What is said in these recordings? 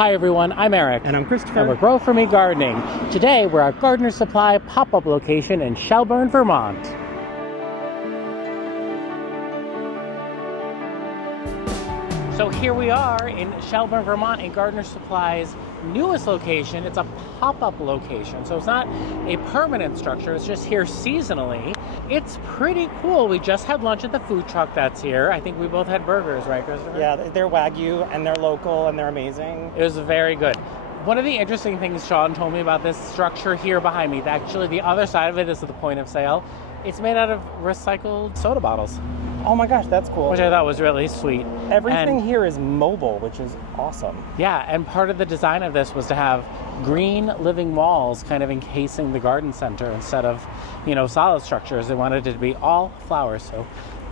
Hi everyone, I'm Eric. And I'm Christopher. And we're Grow For Me Gardening. Today we're at Gardener Supply pop-up location in Shelburne, Vermont. So here we are in Shelburne, Vermont in Gardener Supply's newest location. It's a pop-up location, so it's not a permanent structure, it's just here seasonally. It's pretty cool. We just had lunch at the food truck that's here. I think we both had burgers, right, Christopher? Yeah, they're Wagyu and they're local and they're amazing. It was very good. One of the interesting things Sean told me about this structure here behind me, actually the other side of it is at the point of sale. It's made out of recycled soda bottles. Oh my gosh, that's cool. Which I thought was really sweet. Everything here is mobile, which is awesome. Yeah, and part of the design of this was to have green living walls kind of encasing the garden center instead of, solid structures. They wanted it to be all flowers, so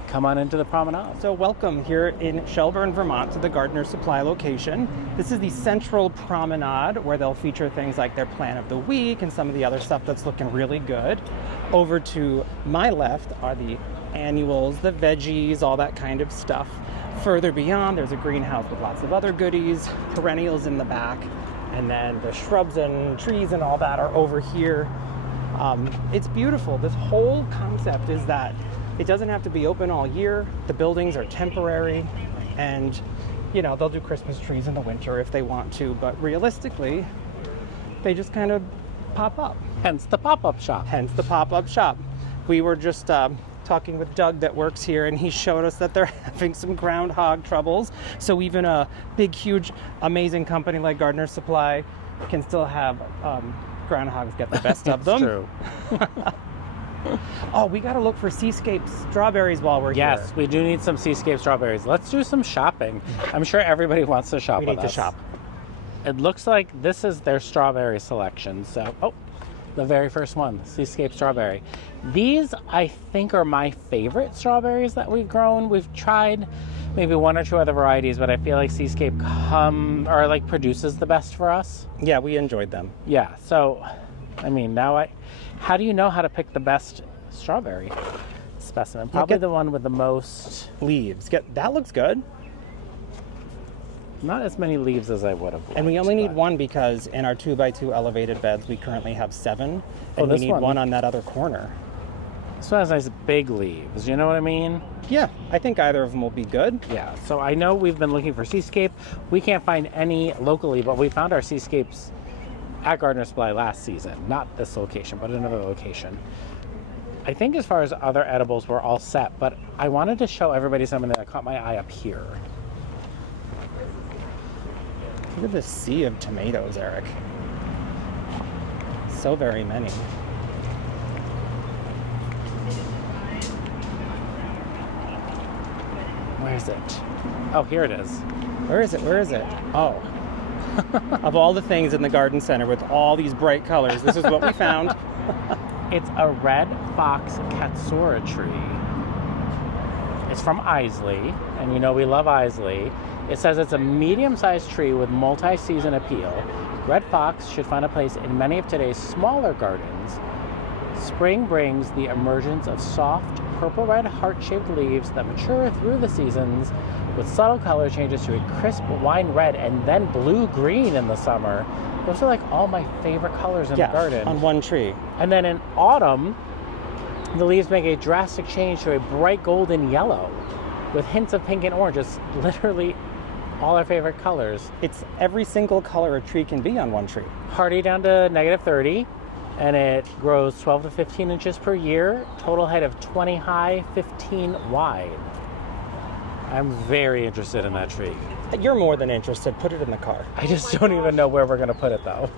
come on into the promenade. So welcome here in Shelburne, Vermont to the Gardener Supply location. This is the central promenade where they'll feature things like their plant of the week and some of the other stuff that's looking really good. Over to my left are the annuals, the veggies, all that kind of stuff. Further beyond, there's a greenhouse with lots of other goodies, perennials in the back, and then the shrubs and trees and all that are over here. It's beautiful. This whole concept is that it doesn't have to be open all year. The buildings are temporary, and they'll do Christmas trees in the winter if they want to, but realistically, they just kind of pop up. Hence the pop-up shop. Hence the pop-up shop. We were just talking with Doug that works here, and he showed us that they're having some groundhog troubles. So even a big, huge, amazing company like Gardener Supply can still have groundhogs get the best of them. True. Oh, we got to look for Seascape strawberries while we're here. Yes, we do need some Seascape strawberries. Let's do some shopping. I'm sure everybody wants to shop with us. We need to shop. It looks like this is their strawberry selection. So, the very first one, Seascape strawberry. These, I think, are my favorite strawberries that we've grown. We've tried maybe one or two other varieties, but I feel like Seascape produces the best for us. Yeah, we enjoyed them. Yeah, so, how do you know how to pick the best strawberry specimen? Probably the one with the most leaves. That looks good. Not as many leaves as I would have liked. And we only need one because in our 2x2 elevated beds, we currently have 7. And we need one on that other corner. This one has nice big leaves, you know what I mean? Yeah, I think either of them will be good. Yeah, so I know we've been looking for Seascape. We can't find any locally, but we found our Seascapes at Gardener Supply last season. Not this location, but another location. I think as far as other edibles, we're all set, but I wanted to show everybody something that caught my eye up here. Look at this sea of tomatoes, Eric. So very many. Where is it? Oh, here it is. Where is it? Oh. Of all the things in the garden center with all these bright colors, this is what we found. It's a red fox katsura tree. It's from Isley, and we love Isley. It says it's a medium-sized tree with multi-season appeal. Red fox should find a place in many of today's smaller gardens. Spring brings the emergence of soft, purple-red heart-shaped leaves that mature through the seasons with subtle color changes to a crisp wine red and then blue-green in the summer. Those are like all my favorite colors in the garden. On one tree. And then in autumn, the leaves make a drastic change to a bright golden yellow with hints of pink and orange. It's literally all our favorite colors. It's every single color a tree can be on one tree. Hardy down to -30, and it grows 12 to 15 inches per year. Total height of 20 high, 15 wide. I'm very interested in that tree. You're more than interested. Put it in the car. I just don't even know where we're going to put it, though.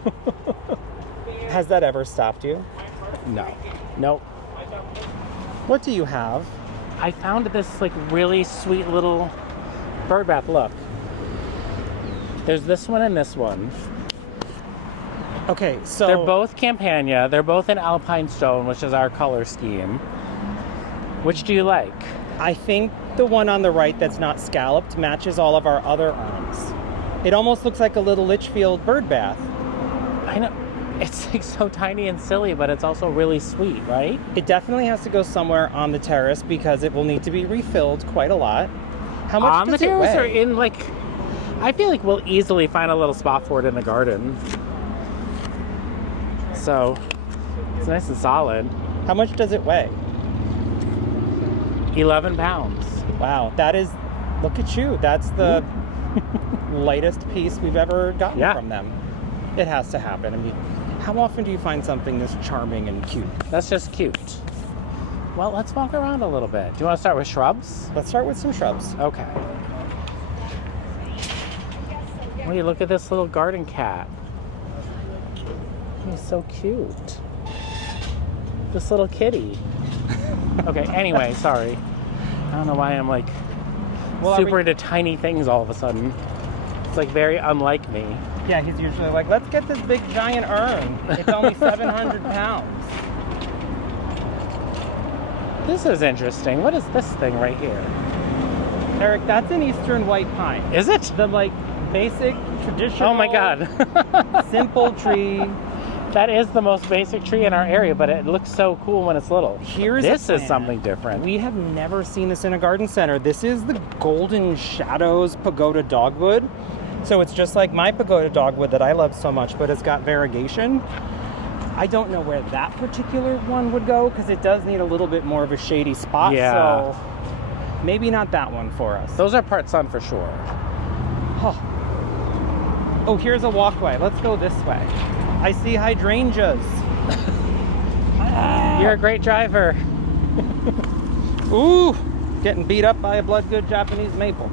Has that ever stopped you? No. Nope. What do you have? I found this really sweet little bird bath. Look. There's this one and this one. Okay, so they're both Campania. They're both in Alpine Stone, which is our color scheme. Which do you like? I think the one on the right that's not scalloped matches all of our other arms. It almost looks like a little Litchfield bird bath. I know. It's so tiny and silly, but it's also really sweet, right? It definitely has to go somewhere on the terrace because it will need to be refilled quite a lot. How much on does the it terrace weigh? or in I feel like we'll easily find a little spot for it in the garden. So it's nice and solid. How much does it weigh? 11 pounds. Wow, that is, look at you. That's the lightest piece we've ever gotten from them. It has to happen. I mean, how often do you find something this charming and cute? That's just cute. Well, let's walk around a little bit. Do you want to start with shrubs? Let's start with some shrubs. Okay. Well, you look at this little garden cat. He's so cute. This little kitty. Okay, anyway, sorry. I don't know why I'm like super into tiny things all of a sudden. It's like very unlike me. Yeah, he's usually like, let's get this big giant urn. It's only 700 pounds. This is interesting. What is this thing right here? Eric, that's an eastern white pine. Is it? The like basic, traditional. Oh my God. Simple tree. That is the most basic tree in our area, but it looks so cool when it's little. This is something different. We have never seen this in a garden center. This is the Golden Shadows Pagoda Dogwood. So it's just like my pagoda dogwood that I love so much, but it's got variegation. I don't know where that particular one would go because it does need a little bit more of a shady spot. Yeah. So maybe not that one for us. Those are part sun for sure. Oh, here's a walkway. Let's go this way. I see hydrangeas. You're a great driver. Ooh, getting beat up by a blood good Japanese maple.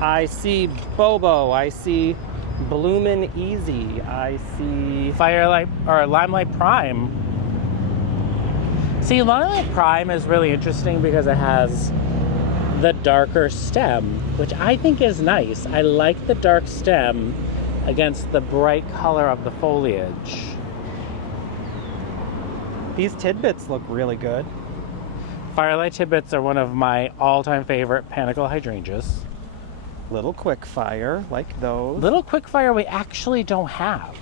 I see Bobo. I see Bloomin' Easy. I see Firelight or Limelight Prime. See, Limelight Prime is really interesting because it has the darker stem, which I think is nice. I like the dark stem against the bright color of the foliage. These tidbits look really good. Firelight tidbits are one of my all-time favorite panicle hydrangeas. Little Quickfire, like those. Little Quickfire we actually don't have.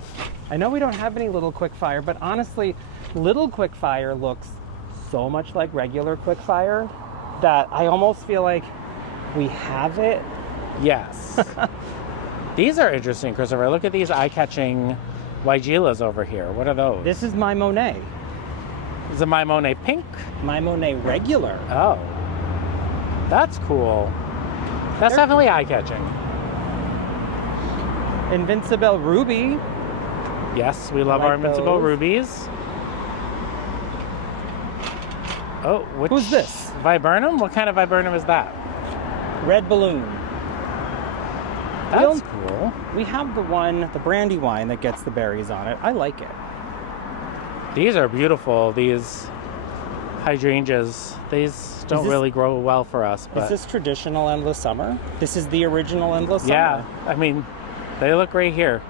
I know we don't have any Little Quickfire, but honestly, Little Quickfire looks so much like regular Quickfire that I almost feel like we have it. Yes. These are interesting, Christopher. Look at these eye-catching Weigelas over here. What are those? This is my Monet. Is it my Monet pink? My Monet regular. Oh. That's cool. That's definitely eye-catching. Invincible Ruby. Yes, we love our Invincible Rubies. Oh, who's this? Viburnum? What kind of viburnum is that? Red Balloon. That's cool. We have the one, the Brandywine, that gets the berries on it. I like it. These are beautiful. These hydrangeas. These don't really grow well for us. But is this traditional Endless Summer? This is the original Endless Summer. Yeah, I mean, they look great here.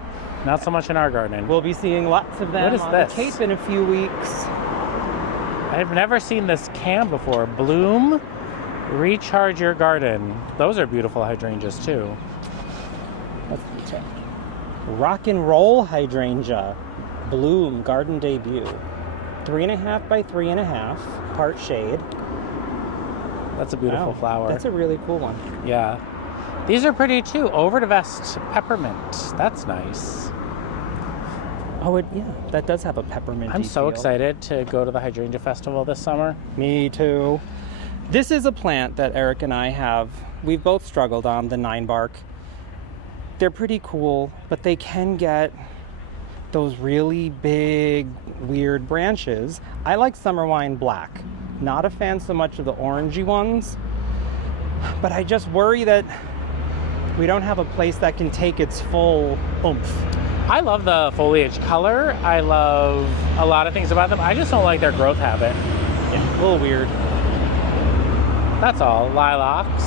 Not so much in our garden. We'll be seeing lots of them on the Cape in a few weeks. I've never seen this can before. Bloom, Recharge Your Garden. Those are beautiful hydrangeas too. Let's check. Rock and Roll Hydrangea. Bloom, garden debut. 3.5 by 3.5, part shade. That's a beautiful flower. That's a really cool one. Yeah. These are pretty too. Over to Vest Peppermint. That's nice. Oh, yeah, that does have a peppermint. I'm so excited to go to the Hydrangea Festival this summer. Me too. This is a plant that Eric and I have. We've both struggled on, the 9-bark. They're pretty cool, but they can get those really big, weird branches. I like Summer Wine Black. Not a fan so much of the orangey ones, but I just worry that we don't have a place that can take its full oomph. I love the foliage color. I love a lot of things about them. I just don't like their growth habit. Yeah, a little weird. That's all. Lilacs.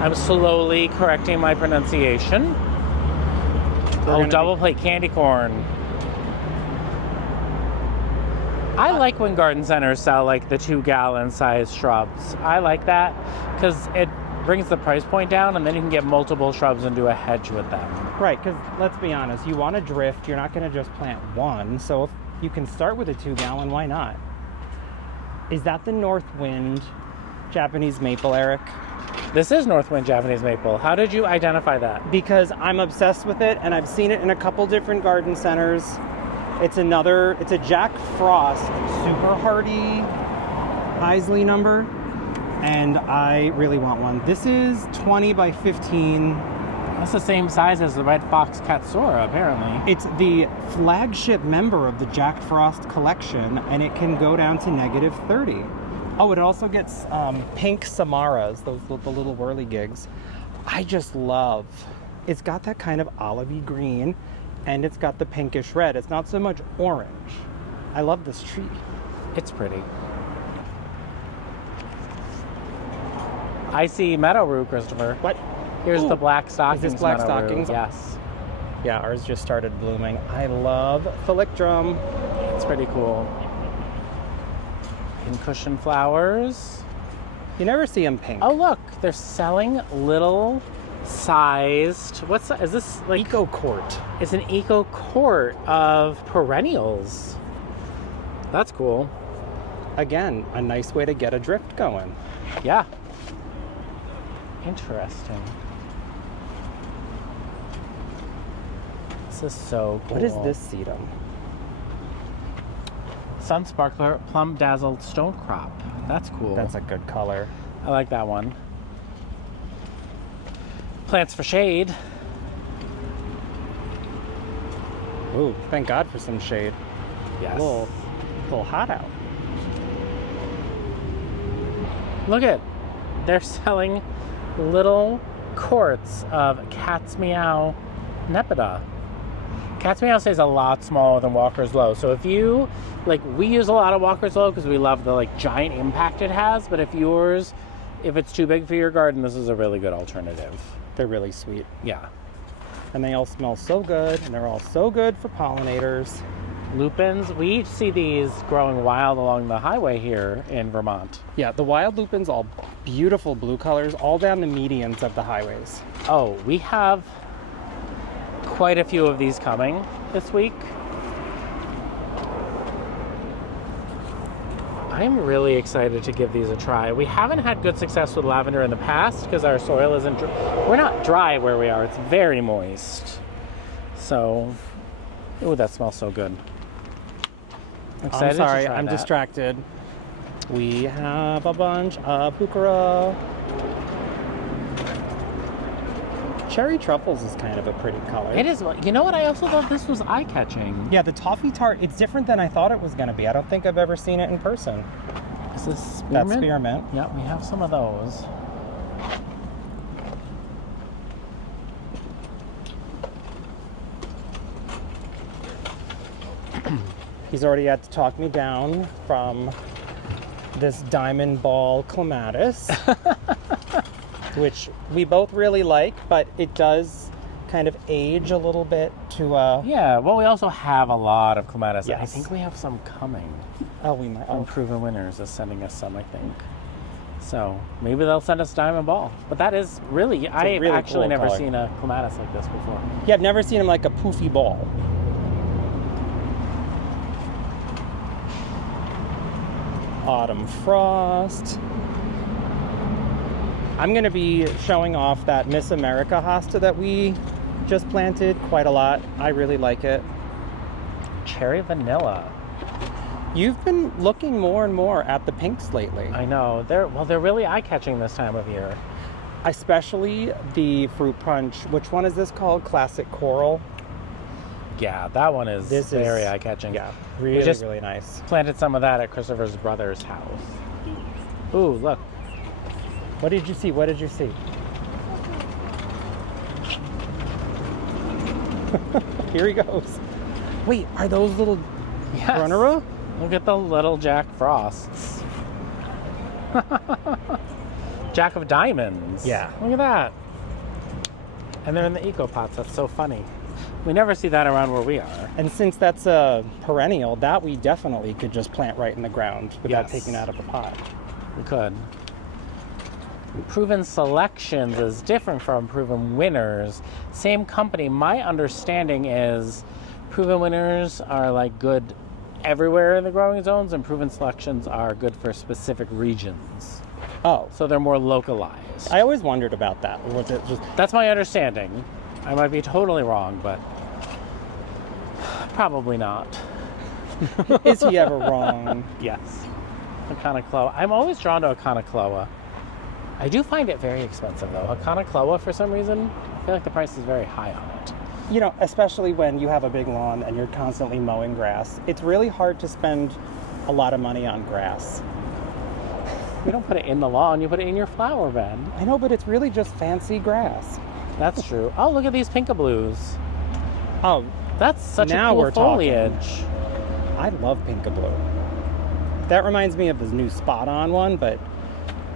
I'm slowly correcting my pronunciation. Oh, double plate candy corn. I like when garden centers sell like the 2-gallon size shrubs. I like that because it brings the price point down and then you can get multiple shrubs and do a hedge with them. Right, because let's be honest, you want to drift, you're not going to just plant one. So if you can start with a 2-gallon, why not? Is that the North Wind Japanese maple, Eric? This is Northwind Japanese maple. How did you identify that? Because I'm obsessed with it, and I've seen it in a couple different garden centers. It's a Jack Frost super hardy Isley number, and I really want one. This is 20 by 15. That's the same size as the Red Fox Katsura, apparently. It's the flagship member of the Jack Frost collection, and it can go down to -30. Oh, it also gets pink Samaras, the little whirligigs. I just love. It's got that kind of olivey green, and it's got the pinkish red. It's not so much orange. I love this tree. It's pretty. I see meadow rue, Christopher. What? Here's Ooh. the black stockings. Is this black meadow rue. stockings? Yes. Yeah, ours just started blooming. I love Thalictrum. It's pretty cool. Pincushion flowers. You never see them pink. Oh, look. They're selling little sized. Is this like? Eco Court. It's an eco court of perennials. That's cool. Again, a nice way to get a drift going. Yeah. Interesting. This is so cool. What is this sedum? Sun Sparkler Plum Dazzled Stone Crop. That's cool. That's a good color. I like that one. Plants for shade. Ooh, thank God for some shade. Yes. A little hot out. Look at, they're selling little quarts of Cat's Meow Nepeta. Cat's Meow stays a lot smaller than Walker's Low. So if you, we use a lot of Walker's Low because we love the giant impact it has. But if it's too big for your garden, this is a really good alternative. They're really sweet. Yeah. And they all smell so good, and they're all so good for pollinators. Lupins, we see these growing wild along the highway here in Vermont. Yeah, the wild lupins, all beautiful blue colors, all down the medians of the highways. Oh, we have quite a few of these coming this week. I'm really excited to give these a try. We haven't had good success with lavender in the past because our soil isn't we're not dry where we are. It's very moist. So, oh, that smells so good. I'm sorry, to try I'm that. distracted. We have a bunch of heuchera. Cherry truffles is kind of a pretty color. It is. You know what? I also thought this was eye-catching. Yeah, the toffee tart, it's different than I thought it was going to be. I don't think I've ever seen it in person. Is this spearmint? That's spearmint. Yeah, we have some of those. He's already had to talk me down from this diamond ball clematis, which we both really like, but it does kind of age a little bit to Yeah, well, we also have a lot of clematis. Yes. I think we have some coming. oh, we might. Oh. Proven Winners is sending us some, I think. So maybe they'll send us diamond ball. But that is really, I've really actually cool never color. seen a clematis like this before. Yeah, I've never seen him like a poofy ball. Autumn Frost. I'm going to be showing off that Miss America hosta that we just planted quite a lot. I really like it. Cherry vanilla. You've been looking more and more at the pinks lately. I know. They're really eye-catching this time of year. Especially the fruit punch. Which one is this called? Classic Coral. Yeah, that one is very eye-catching. Yeah, We really, just really nice. planted some of that at Christopher's brother's house. Ooh, look. What did you see? What did you see? Here he goes. Wait, are those little Yes. Brunera? Look at the little Jack Frosts. Jack of Diamonds. Yeah. Look at that. And they're in the eco pots. That's so funny. We never see that around where we are. And since that's a perennial, that we definitely could just plant right in the ground without Yes. taking it out of a pot. We could. Proven Selections is different from Proven Winners. Same company. My understanding is Proven Winners are good everywhere in the growing zones, and Proven Selections are good for specific regions. Oh, so they're more localized. I always wondered about that. Was it just That's my understanding. I might be totally wrong, but probably not. is he ever wrong? Yes. Aconocloa. I'm always drawn to Aconocloa. I do find it very expensive though. Aconocloa, for some reason, I feel like the price is very high on it. You know, especially when you have a big lawn and you're constantly mowing grass, it's really hard to spend a lot of money on grass. You don't put it in the lawn, you put it in your flower bed. I know, but it's really just fancy grass. That's true. Oh, look at these pinkablues. Oh, That's such now a cool we're talking. foliage. I love Pinkaboo. That reminds me of this new Spot On one, but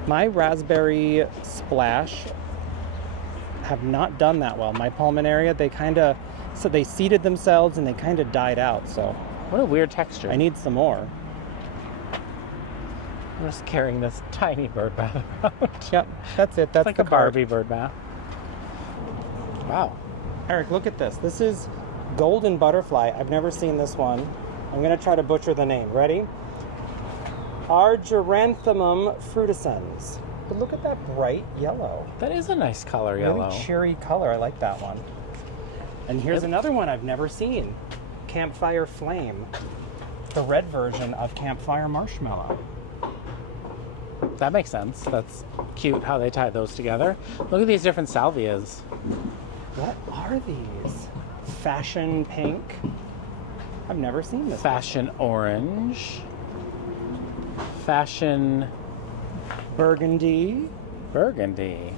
my raspberry splash have not done that well. My pulmonaria, they seeded themselves and they kind of died out, so What a weird texture. I need some more. I'm just carrying this tiny bird bath around. Yep, that's it. That's It's like the a card. Barbie bird bath. Wow. Eric, look at this. This is golden butterfly. I've never seen this one. I'm going to try to butcher the name. Ready? Argyranthemum frutescens. But look at that bright yellow. That is a nice color, yellow. Really cheery color. I like that one. And here's Yep. another one I've never seen. Campfire Flame. The red version of Campfire Marshmallow. That makes sense. That's cute how they tie those together. Look at these different salvias. What are these? Fashion Pink. I've never seen this. Fashion orange. Fashion Burgundy. burgundy.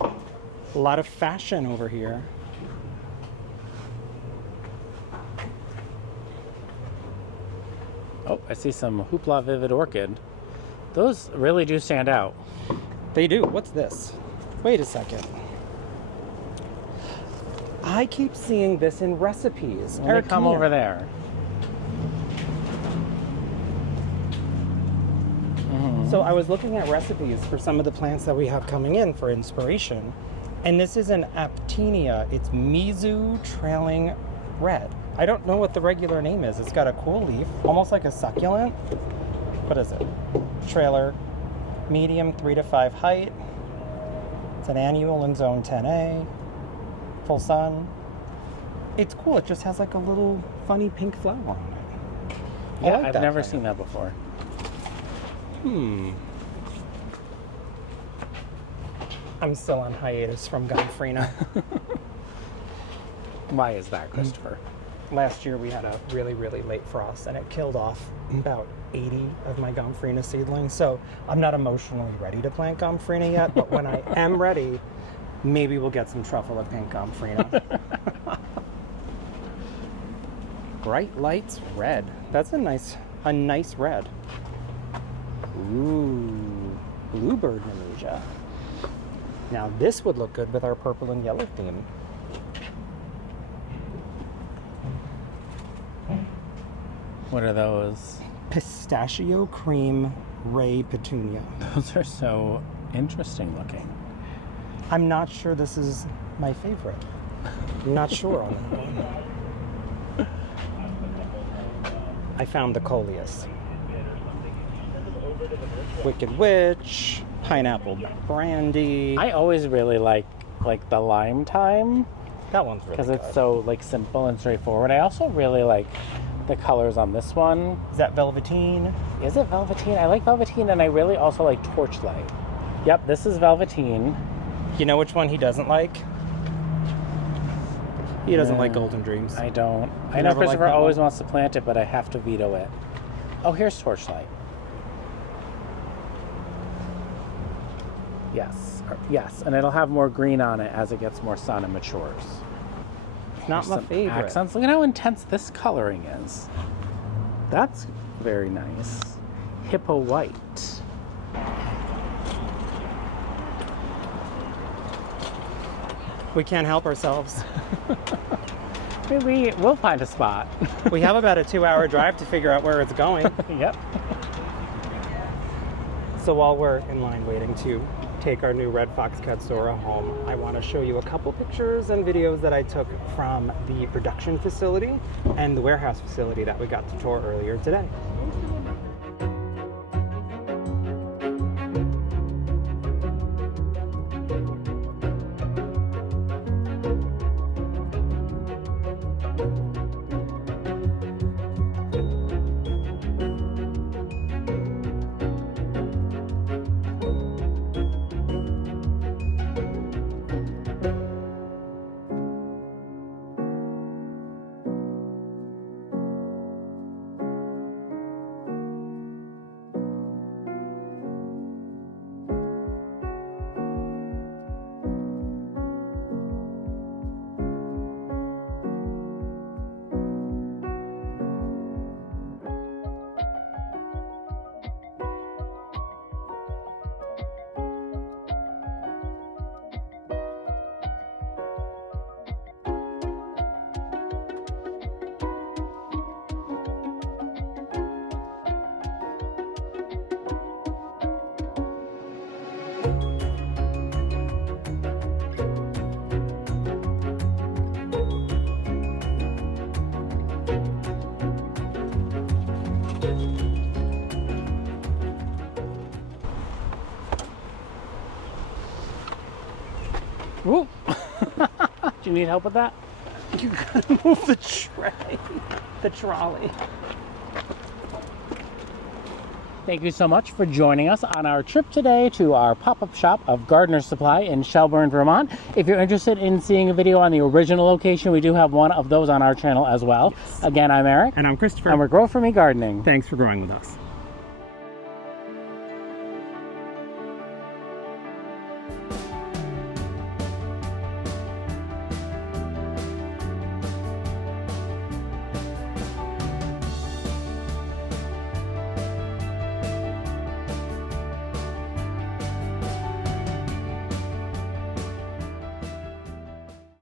A lot of fashion over here. Oh, I see some Hoopla Vivid Orchid. Those really do stand out. They do. What's this? Wait a second. I keep seeing this in recipes. Let me Eric, come here. over there. So I was looking at recipes for some of the plants that we have coming in for inspiration, and this is an Aptenia. It's Mizu Trailing Red. I don't know what the regular name is. It's got a cool leaf, almost like a succulent. What is it? Trailer, medium 3 to 5 height. It's an annual in zone 10A, full sun. It's cool. It just has like a little funny pink flower on it. I Yeah, like I've that never plant. seen that before. I'm still on hiatus from Gomphrena. Why is that, Christopher? Last year we had a really, really late frost and it killed off about 80 of my Gomphrena seedlings. So I'm not emotionally ready to plant Gomphrena yet, but when I am ready, maybe we'll get some truffle of pink Gomphrena. Bright Lights Red. That's a nice red. Ooh, Bluebird Nemuja. Now this would look good with our purple and yellow theme. What are those? Pistachio Cream Ray Petunia. Those are so interesting looking. I'm not sure this is my favorite. I'm not sure on that one. I found the coleus. Wicked Witch, Pineapple Brandy. I always really like the lime time That one's really because good. it's so like simple and straightforward. I also really like the colors on this one. Is that Velveteen? Is it Velveteen? I like Velveteen, and I really also like Torchlight. Yep, this is Velveteen. You know which one he doesn't like? He doesn't like No, Golden Dreams. I don't. I know never liked Christopher that always one? wants to plant it, but I have to veto it. Oh, here's Torchlight. Yes, and it'll have more green on it as it gets more sun and matures. Not There's my some favorite. accents. Look at how intense this coloring is. That's very nice. Hippo White. We can't help ourselves. We'll find a spot. We have about a 2-hour drive to figure out where it's going. Yep. So while we're in line waiting to take our new red fox Katsura home, I want to show you a couple pictures and videos that I took from the production facility and the warehouse facility that we got to tour earlier today. Ooh. Do you need help with that? You gotta move the tray, the trolley. Thank you so much for joining us on our trip today to our pop-up shop of Gardener Supply in Shelburne, Vermont. If you're interested in seeing a video on the original location, we do have one of those on our channel as well. Yes. Again, I'm Eric. And I'm Christopher. And we're Grow For Me Gardening. Thanks for growing with us.